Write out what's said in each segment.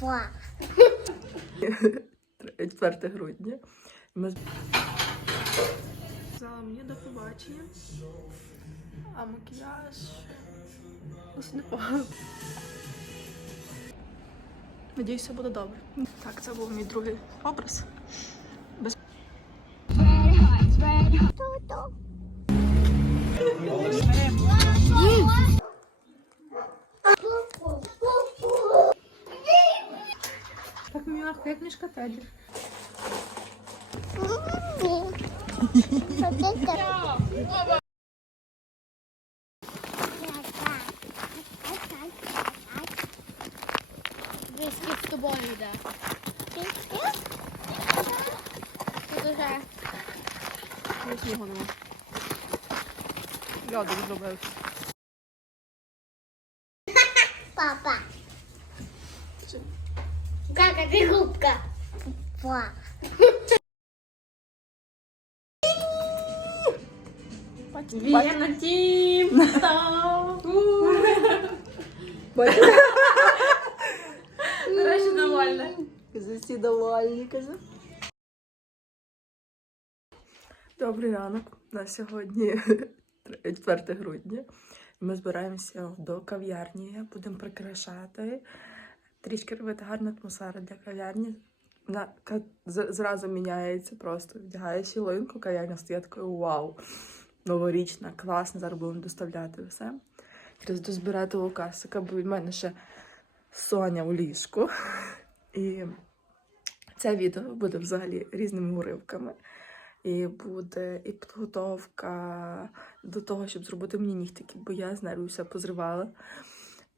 Два. 4 грудня. Ми сказала мені до побачення. А макіяж ось непогано. Надіюсь, все буде добре. Так, це був мій другий образ. Без... Ту-ту. Так мені як книжка Теді. Виски з тобою йде. Тут уже Я снігу Два. Вієна тім. Нарешті довольна. Всі довольні, каже. Добрий ранок. На сьогодні 4 грудня. Ми збираємося до кав'ярні, будемо прикрашати. Трішки робити гарну атмосферу для кав'ярні. На, зразу міняється просто. Вдягаєш ялинку, кав'ярня стоїть такою вау. Новорічна, класна, зараз будемо доставляти все. Якраз дозбирати Лукасика, бо від мене ще Соня у ліжку. І це відео буде взагалі різними уривками. І буде і підготовка до того, щоб зробити мені нігтики, бо я з нею все позривала.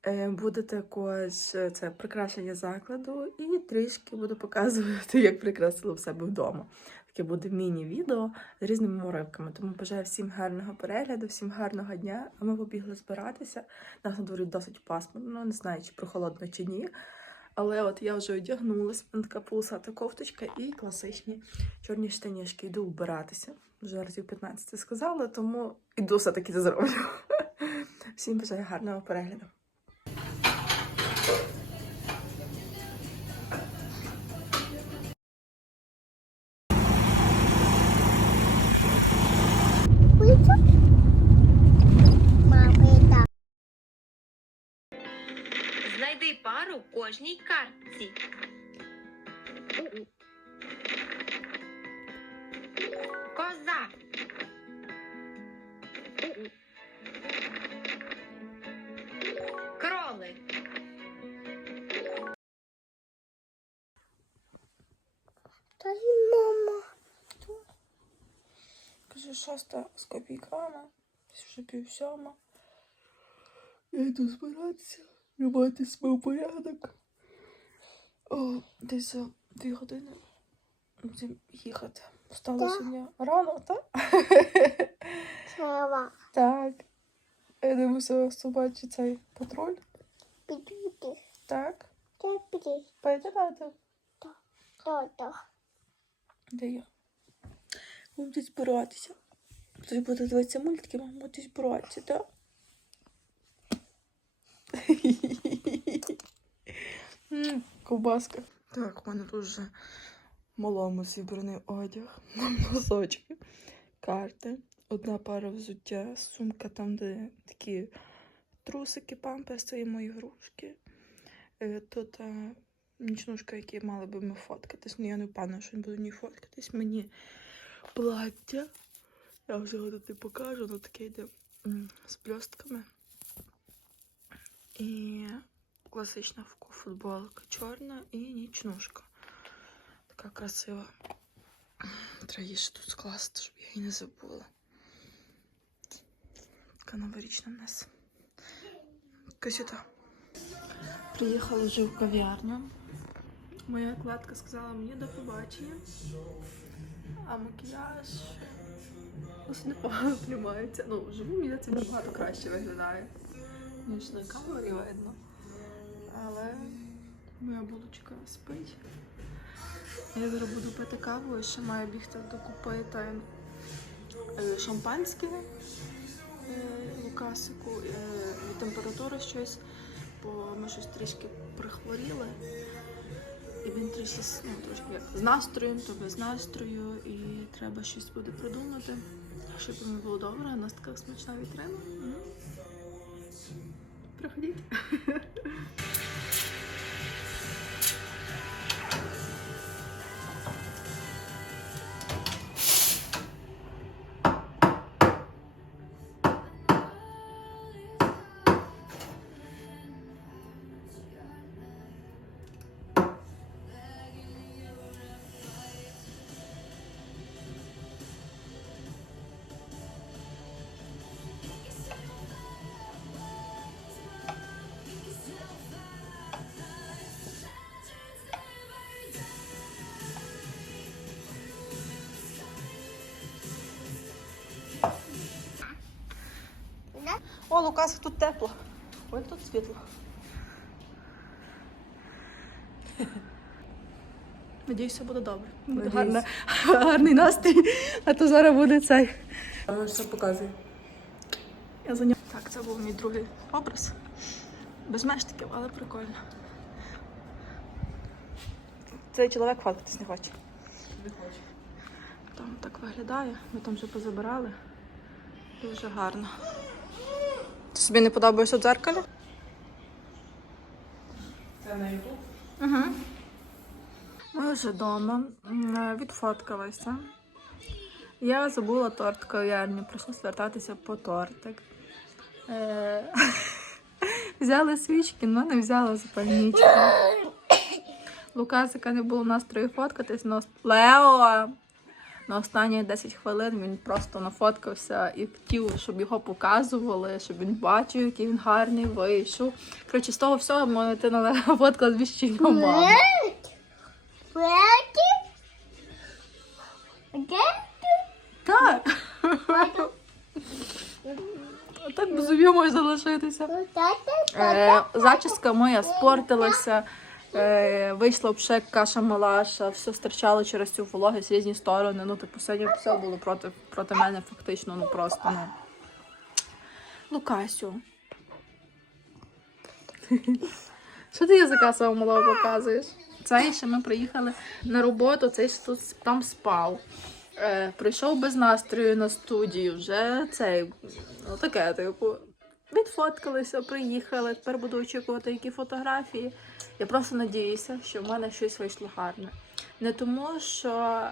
Е, Буде також е, це прикрашення закладу, і трішки буду показувати, як прикрасила в себе вдома. Таке буде міні-відео з різними уривками. Тому бажаю всім гарного перегляду, всім гарного дня. А ми побігли збиратися. Нас на дворі досить пасмурно, не знаю, чи прохолодно чи ні. Але от я вже одягнулася, така полосата кофточка і класичні чорні штанішки. Йду вбиратися. Вже разів 15 сказала, тому іду все-таки це зроблю. Всім бажаю гарного перегляду. Пару кожній картці. Коза. Кролик. Дай мама. Каже, шоста з копійками, вже пів. Я йду збиратися, робити свій порядок. О, десь за дві години будемо їхати. Встала сьогодні рано, так? Слава. Так. Я дивлюся собачий цей патруль. Пиди, Так. Пойдемте. То-то. Де я? Будемо десь збиратися. Хтось буде дивитися мультики, будемо десь збиратися, так? Ковбаска. Так, у мене тут вже малому зібраний одяг, носочки, карти, одна пара взуття, сумка там, де такі трусики, памперси і мої ігрушки. Е, Тут е, нічнушка, які мали би ми фоткатись. Ну я не впевнена, що буде в ній фоткатись. Мені плаття. Я вже його тут і покажу, воно таке йде з блістками. І класична футболка чорна і нічнушка. Така красива. Треба її ще тут скласти, щоб я її не забула. Така новорічна в нас. Касюта. Приїхала вже в кав'ярню. Моя кладка сказала мені до побачення. А макіяж ось непогано приймається. Ну, вживу мені це набагато краще виглядає, на камері видно. Але моя булочка спить. Я зараз буду пити каву ще маю бігти докупити е, шампанське е, Лукасику е, і температури щось, бо ми щось трішки прихворіли. І він трішки, ну, трошки як з настроєм, то без настрою, і треба щось буде придумати, щоб йому було добре. У нас така смачна вітрина. М. О, Лукас, тут тепло. Ой, тут світло. Надіюсь, все буде добре. Буде гарне, гарний настрій, а то зараз буде цей. Вам все. Я за нього. Так, це був мій другий образ. Без мештиків, але прикольно. Цей чоловік фоткатись не хоче. Не хоче. Там так виглядає. Ми там вже позабирали. Дуже гарно. Собі не подобаєшся в дзеркалі? Це на ютуб? Угу. Ми вже вдома відфоткалися. Я забула торт в кав'ярні, прийшла звертатися по тортик. Е, Взяли свічки, але не взяла запальничку. Лукасика не було настрою фоткатись, но Лео! На останні 10 хвилин він просто нафоткався і хотів, щоб його показували, щоб він бачив, який він гарний вийшов. Коротше, з того всього моя дитина фоткала з віщільного маму. Так. Так без зубів може залишитися. Е, зачіска моя спортилася. Е, вийшла взагалі каша малаша, все стирчало через цю вологість різні сторони. Ну, типу, сьогодні все було проти, проти мене фактично, ну просто ну. Лукасю. Що ти язика свого малого показуєш? Цей ще ми приїхали на роботу, цей тут там спав. Е, прийшов без настрою на студію, вже цей, ну таке, типу, відфоткалися, приїхали. Тепер буду очікувати, які фотографії. Я просто надіюся, що в мене щось вийшло гарне. Не тому, що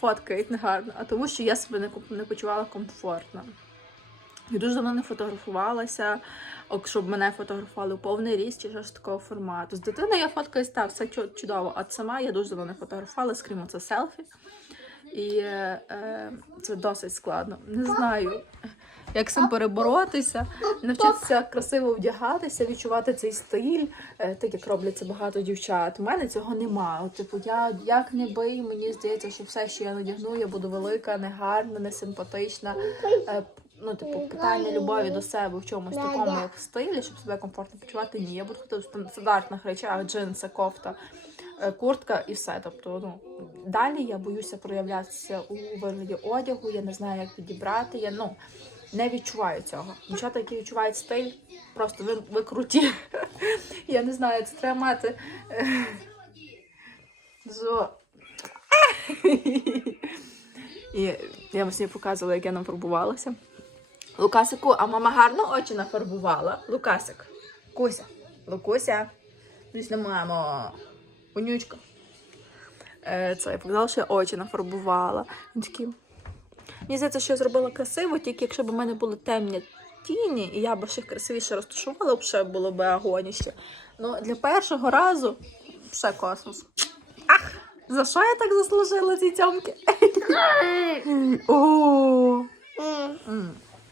фоткають не гарно, а тому, що я себе не, почувала комфортно. Я дуже давно не фотографувалася, щоб мене фотографували у повний ріст чи щось такого формату. З дитиною я фоткаюсь так, все чудово. А сама я дуже давно не фотографувала, скрім це селфі. І е, е, це досить складно. Не знаю, як з цим переборотися, навчитися красиво вдягатися, відчувати цей стиль, е, так як роблять це багато дівчат. У мене цього немає. Типу, я як не бий, мені здається, що все, що я надягну, я буду велика, негарна, несимпатична. Е, Ну, типу, питання любові до себе в чомусь такому, як в стилі, щоб себе комфортно почувати. Ні, я буду ходити в стан- стандартних речах, джинси, кофта, е, куртка і все. Тобто, ну далі я боюся проявлятися у вигляді одягу. Я не знаю, як підібрати. Я ну не відчуваю цього. Дівчата, які відчувають стиль, просто ви, ви круті. Я не знаю, це треба мати. Зо. І я вам сьогодні показувала, як я нафарбувалася. Лукасику, а мама гарно очі нафарбувала. Лукасик. Куся. Лукуся. Дивись на маму. Вонючка. Е, це я показала, що я очі нафарбувала. Він такий. Мені здається, що я зробила красиво, тільки якщо б у мене були темні тіні, і я б ще красивіше розташувала, б ще було б агоніще. Ну, для першого разу ще космос. Ах! За що я так заслужила ці тьомки?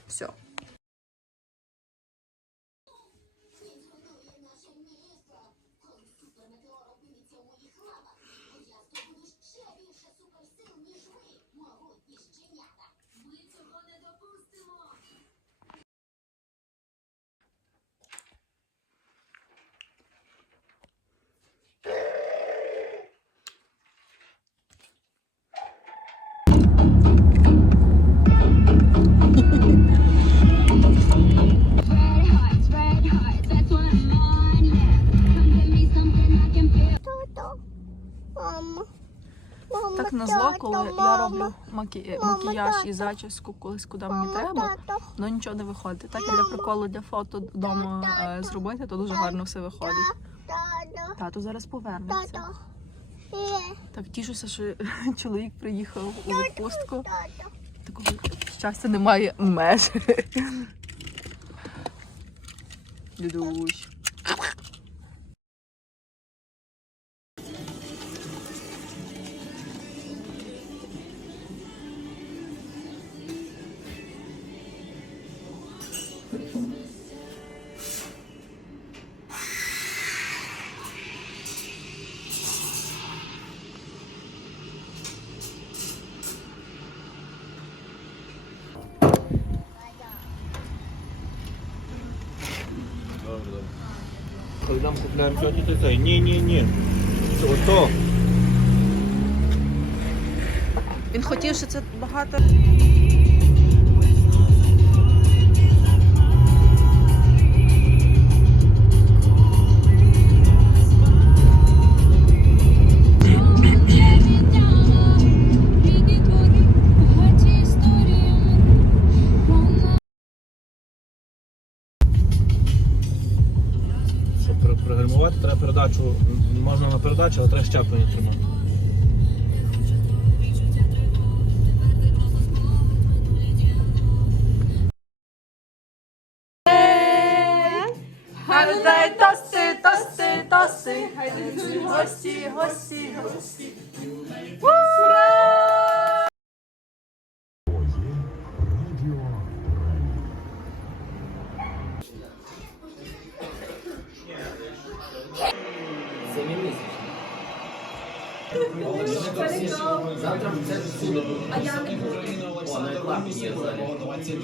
Все. Роблю макі... Макіяж і зачіску колись куди мені треба, ну нічого не виходить. Так я для приколу для фото вдома е, зробити, то дуже гарно все виходить. тато, Тато зараз повернеться. Так тішуся, що чоловік приїхав у відпустку. Такого щастя немає меж. Дідусь. Купляємо сьогодні, то це ні, ні, ні. Ото. Він хотів, що це багато. Гості, гості.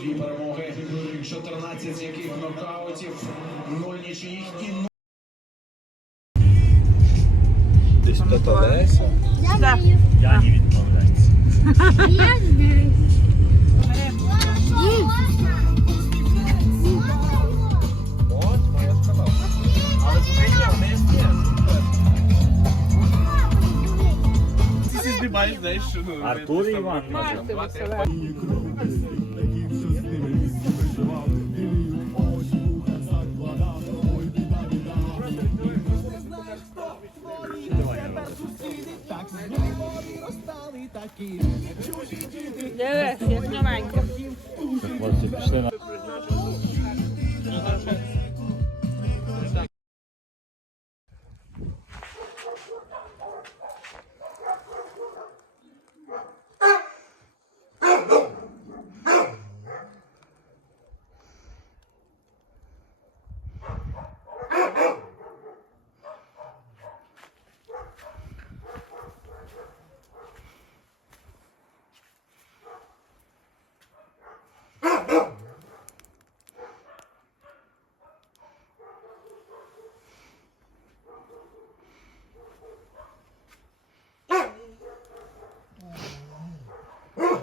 перемоги, 14 з яких нокаутів, 0 нічиїх і тут Олеся. Я не відмовляюся. От, моя сказав. Але зупиняв, не Артур Іван. Дивись, як новенька. Хлопці пішли на.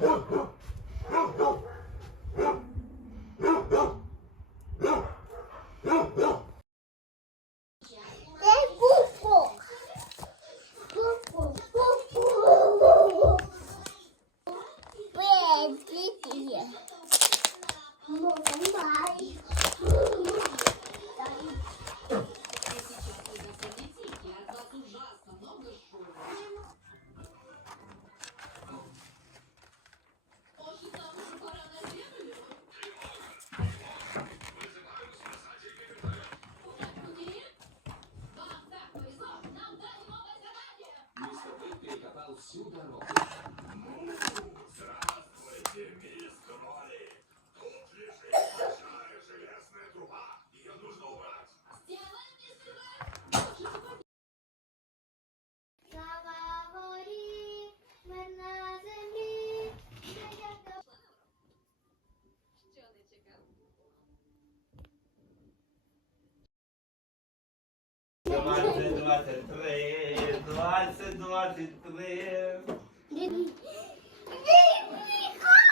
Ho, ho, ho.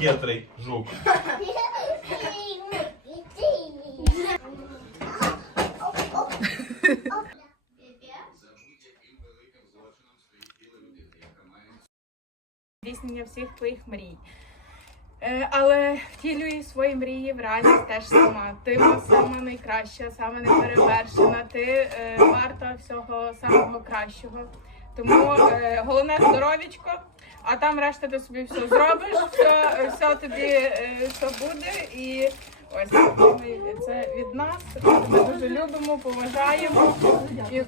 Хитрий жук. здійснення всіх твоїх мрій. Е, Але втілюй свої мрії в реальність теж сама. Ти сама найкраща, сама неперевершена. Ти е, варта всього самого кращого. Тому е, головне здоровічко, а там решта ти собі все зробиш, все, все тобі е, все буде. І ось це від нас. Ми дуже любимо, поважаємо. І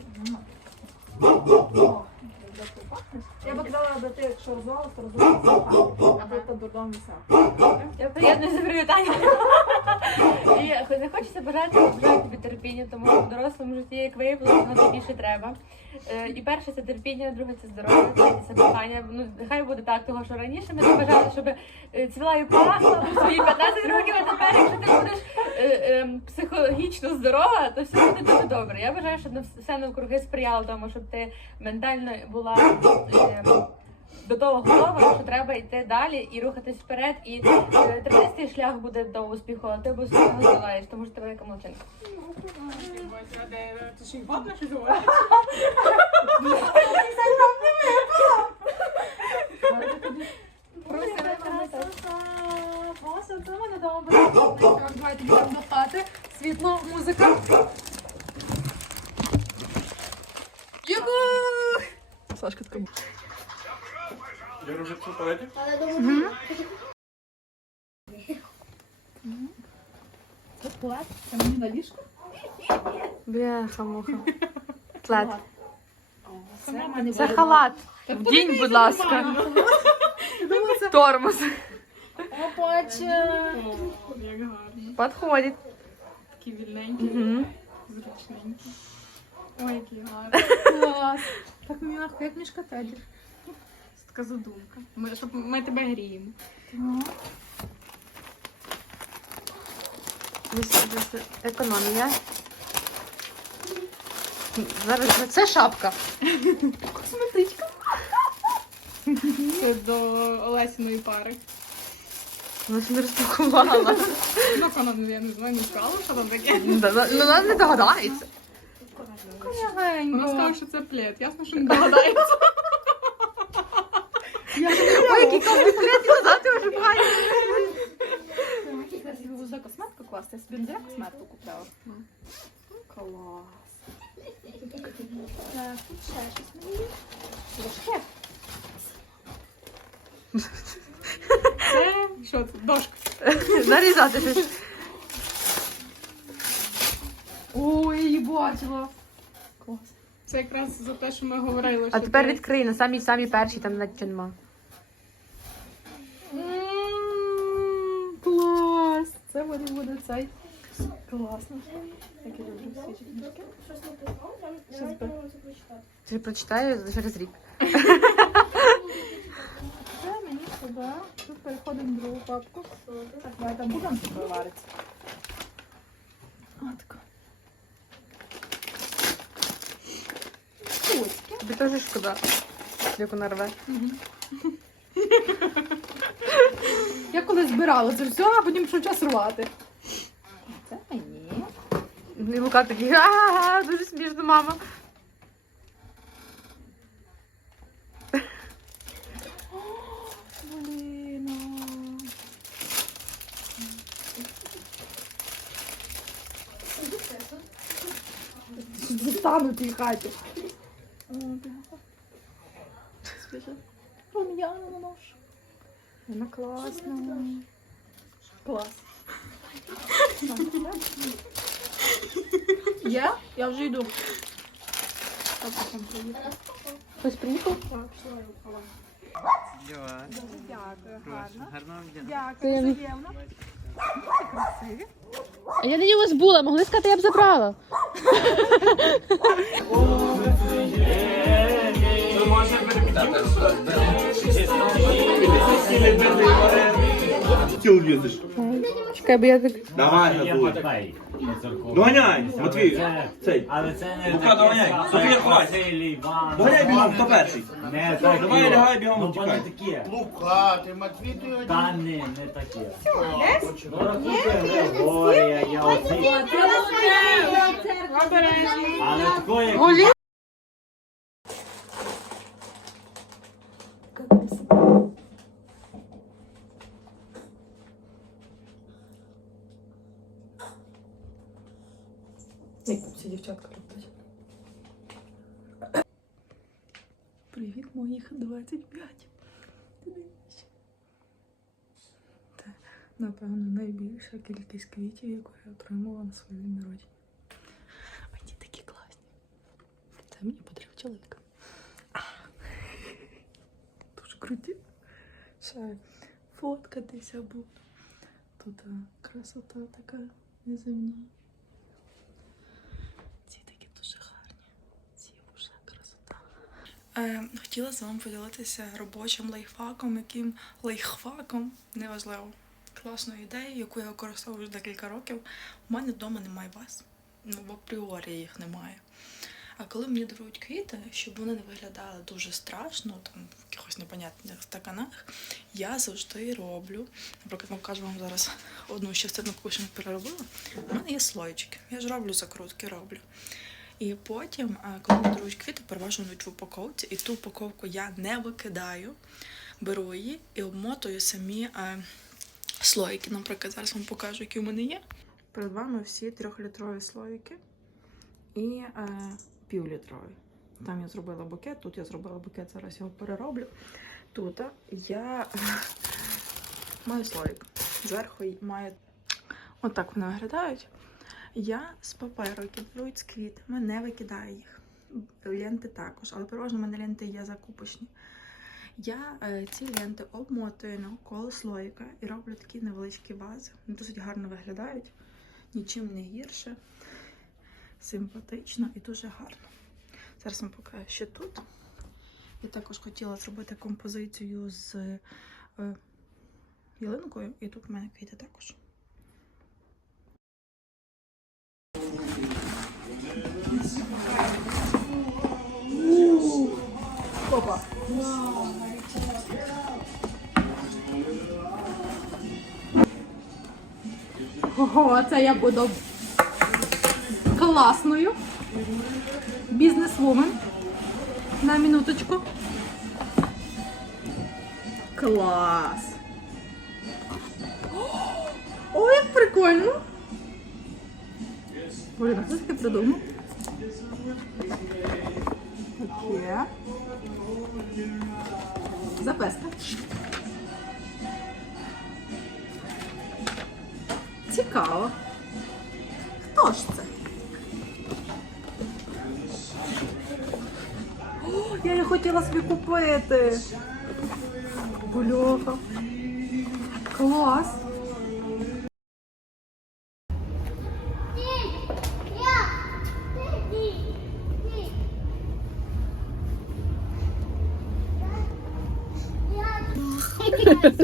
Я б казала, аби ти, якщо розвалиш, то розвалиш, аби ти дурдом висав. Я приєднуюся до привітання. І хоч не хочеться бажати бажати тобі терпіння, тому що в дорослому житті, як виявилося, воно тобі більше треба. Е, І перше це терпіння, друге це здоров'я, третє це кохання. Ну нехай буде так, того що раніше ми не бажали, щоб е, цвіла і пахла у свої 15 років, а тепер, якщо ти будеш е, е, психологічно здорова, то все буде дуже добре. Я бажаю, щоб на все навкруги сприяло тому, щоб ти ментально була. е, до того готова, що треба йти далі і рухатись вперед. І е, тернистий шлях буде до успіху, а ти обов'язково здолаєш, тому що ти велика молодчинка. Ти ще й вапна, що Світло, музика. Юху! Сашка така. Я вже в туалеті? Але думаю, Це мені на ліжко? Бляха, муха. Плед. Це Це халат. Вдінь, будь ласка. Тормоз. Опаче. Як Вільненькі, Угу. зручненькі. Ой, який гарний. Клас. Так м'яко, як мішка Теді. Це така задумка. Ми, щоб ми тебе гріємо. Економія. Зараз це шапка. Косметичка. Це до Олесіної пари. Вона ж не розпакувала. Ну, вона, я не знаю, не сказала, що там таке. Ну, вона не догадається. Вона сказала, що це плед. Ясно, що не догадається. Ой, який комплімент назад ти вже пхає. Я собі вже косметику класти, я собі не косметику купляла. Клас. Так, тут ще щось Нарізати щось. Ой, її бачила. Клас. Це якраз за те, що ми говорили. А що тепер ти- відкрий на самі самі перші, там нічого нема. М, Клас. Це мені буде цей. Класно. Як я люблю свічі книжки. Щас би. Чи прочитаю через рік. Сюди. Тут переходимо в другу папку. Так, давай там будемо вариться. Отко. Тобі теж шкода. Як вона рве. Я коли збирала це все, а потім пішов час рвати. Це мені. І Лука такий, ага, дуже смішно, мама. Блін. Застану в тій хаті. Пом'яла на нож. Вона класна. Клас. Я? Я вже йду. Хтось приїхав? Дякую, гарно. Гарно Дякую, взаємно. А я на нього збула, могли сказати, я б забрала. İki. Чекай, бо я так. Давай, готуй. Доганяй, Матвій. Цей. Але це не Лука, доганяй. Софія, ховай. Доганяй бігом, хто перший? Не таке. Давай, лягай бігом, Ну, бо не тікай. таке. Лука, ти Матвій, ти один. Та не, не таке. Ну, рахуйте, горе, я оці. Але такое, як Привіт, моїх 25. Дивіться. Це, напевно, найбільша кількість квітів, яку я отримала на своєму народі. Мені такі класні. Це мені подарив чоловік. Дуже круті. Ще фоткатися буду. Тут красота така неземна. Ці такі дуже гарні. Ці вже красота. Е, хотіла з вами поділитися робочим лайфхаком, яким лайфхаком, неважливо, класною ідеєю, яку я використовую вже декілька років. У мене вдома немає ваз. Ну, в апріорі їх немає. А коли мені дарують квіти, щоб вони не виглядали дуже страшно, там в якихось непонятних стаканах, я завжди роблю. Наприклад, покажу вам зараз одну частину, яку переробила. У мене є слоєчки. Я ж роблю закрутки, роблю. І потім, коли мені дарують квіти, переважно в упаковці, і ту упаковку я не викидаю, беру її і обмотую самі а, слоїки. Наприклад, зараз вам покажу, які у мене є. Перед вами всі трьохлітрові слоїки і е, півлітровий. Там я зробила букет, тут я зробила букет, зараз його перероблю. Тут я маю слоїк. Зверху маю. Отак вони виглядають. Я з паперу, які беруть з квітами, не викидаю їх. Ленти також, але переважно в мене ленти є закупочні. Я е, ці ленти обмотую навколо слоїка і роблю такі невеличкі вази. Вони досить гарно виглядають, нічим не гірше, симпатично і дуже гарно. Зараз вам покажу, що тут. Я також хотіла зробити композицію з е, ялинкою, і тут в мене квіти також. Опа. Ого, це я буду класною. Бізнес-вумен. На минуточку. Клас. О, як прикольно. Блін, хто таке придумав? Таке. Записка. Цікаво. Хто ж це? О, я її хотіла собі купити. Бульоха. Клас.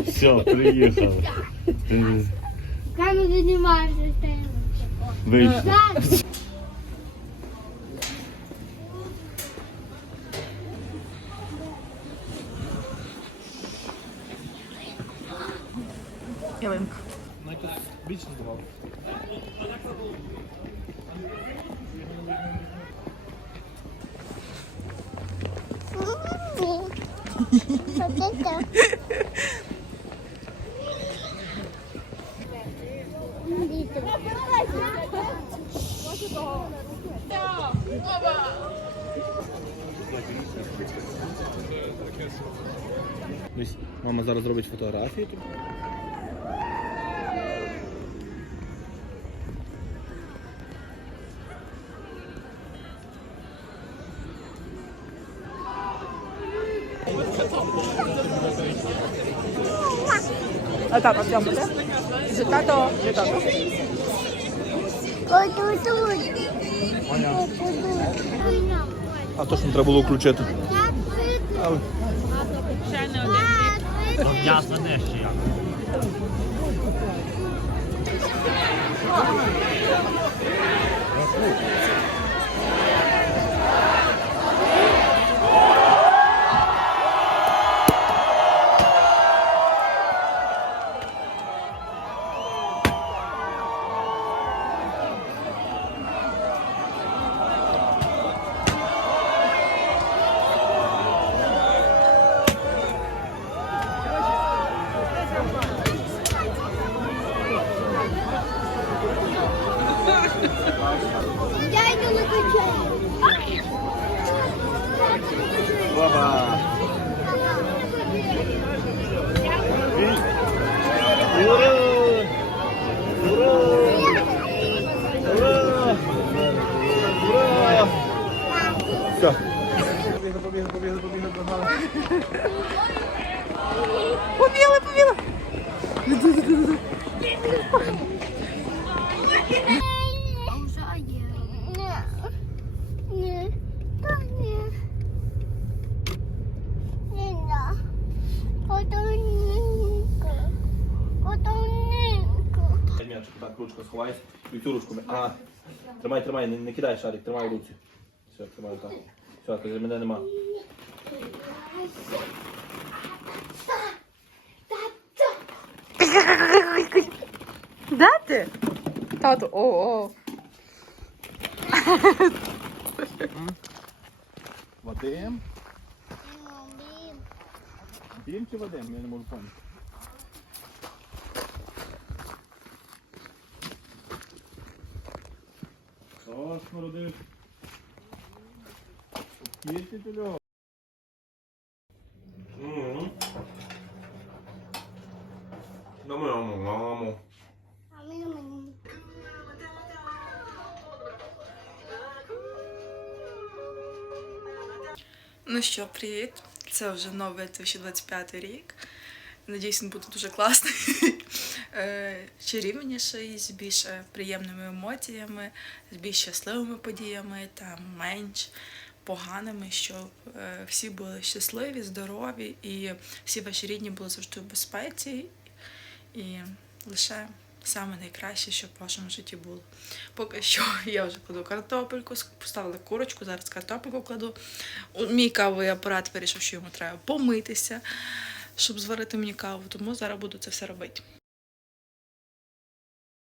Все, приїхав. Камеру знімаєш, Вийшов. Ось мама зараз робить фотографії. тут. А тато прямо буде? Зі тато, зі тато. Ой, тут, тут. А то, що не треба було включити. Але Ще не ще я. Thank йду Баба! Ура! Ура! Ура! Ура! Все. Побігли, побігли, побігли, побігли, погнали. Ні. Та ні. Ніна. Котоненько. Котоненько. М'ячик, так, ручка сховайся. І цю ручку. А, тримай, тримай, не, не кидай шарик, тримай в руці. Все, тримай так. Все, кажи, мене нема. Де ти? Тату, о, о. Вадим? Дім чи Вадим? Я не можу пам'ятати. Що смородиш? Скільки ти льо? Мамо. Ну що, привіт. Це вже новий 2025 рік. Надіюсь, він буде дуже класний. Е, Чарівніший, з більш приємними емоціями, з більш щасливими подіями та менш поганими, щоб е, всі були щасливі, здорові і всі ваші рідні були завжди в безпеці. І лише саме найкраще, що в вашому житті було. Поки що я вже кладу картопельку, поставила курочку, зараз картопельку кладу. Мій кавовий апарат вирішив, що йому треба помитися, щоб зварити мені каву, тому зараз буду це все робити.